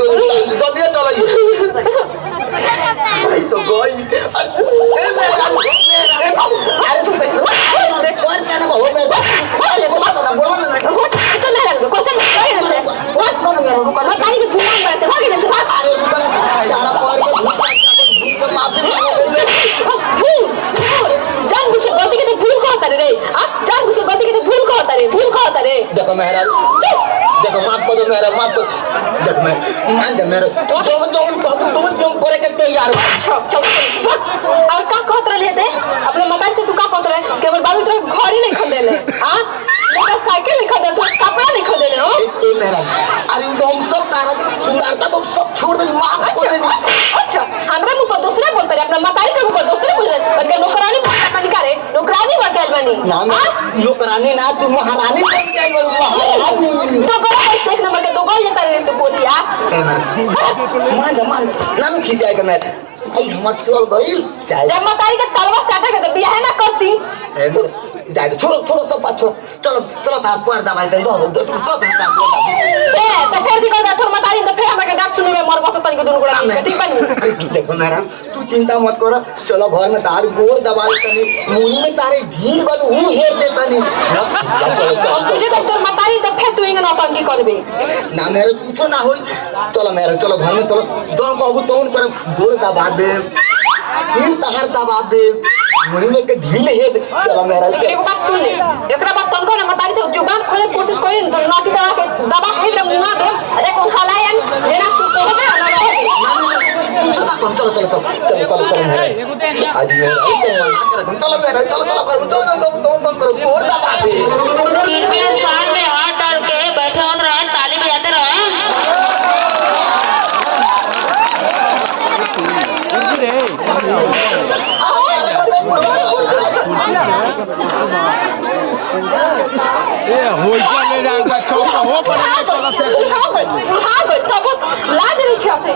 जल्दी चलाइए भाई तो गई अरे तुम कौन क्या ना हो मैं बोलो ना तो ना लगो क्वेश्चन करे ना व्हाट बोलो मेरे को ना पानी के धुआं करते भागे ना अरे रुको ना सारा पार के माफी जान बुझ के गलती के भूल को होता रे आप जान बुझ के गलती के भूल को होता रे देखो मेहरा देखो माफ कर दो मेहरा माफ कर देख मैं मान जा मेरा तो जो करे करते यार और का कहत रहे थे अपने मोबाइल से तू का कहत रहे केवल बाबू तो घर ही नहीं खरीदले हां मोटरसाइकिल नहीं खरीदले तो कपड़ा नहीं खरीदले हो ए मेहरा अरे तो हम सब तारा सुंदरता तो सब छोड़ दे माफ कर दे अच्छा हमरा मुंह पर दूसरे बोलते रे अपना मतारी के मुंह पर दूसरे बोल रहे बल्कि नौकरानी बन करे नौकरानी बटल बनी ना नौकरानी ना तू महारानी बन जाएगी महारानी तो गला एक नंबर के दो गोल लेता रे तू पोसिया मान ना खींच जाएगा मैं आई हमार चल गई जब मतारी के तलवा चाटा के तो बियाह ना करती जाएगा छोड़ो सब बात छोड़ो चलो तार पर दबाई दे दो तो फिर भी कर बैठो मतारी तो फिर हमरा के डाक सुने में मर बस तनी के दोनों गोड़ा ठीक बनी देखो मेरा तू चिंता मत करो चलो घर में तार गोर दबाई तनी मुंह में तारे ढील बन हूं हेर दे तनी चलो तुझे तो तोर मतारी तो फिर तू इंग नौटंकी करबे ना मेरे कुछ ना होई चलो घर में चलो दोन कहबू तोन पर गोर दबा दे फिर तहर दबा दे मुंह में के ढील हेर चलो मेरा एगो बात सुन ले एकरा बात तनको ना मतारी से जुबान खोले कोशिश करी तो नाटी दबा के एकदम मुंह दे अरे को हलायन जेना तू कहबे ना कुछ ना कौन चलो मेरा आज मेरा चलो मेरा चलो कर दोन करो गोर दबा दे कृपया सांस में हाथ डाल के बैठे मत रहो ताली बजाते रहो हो जाएगा हो उठा गई तब लाज नहीं खाते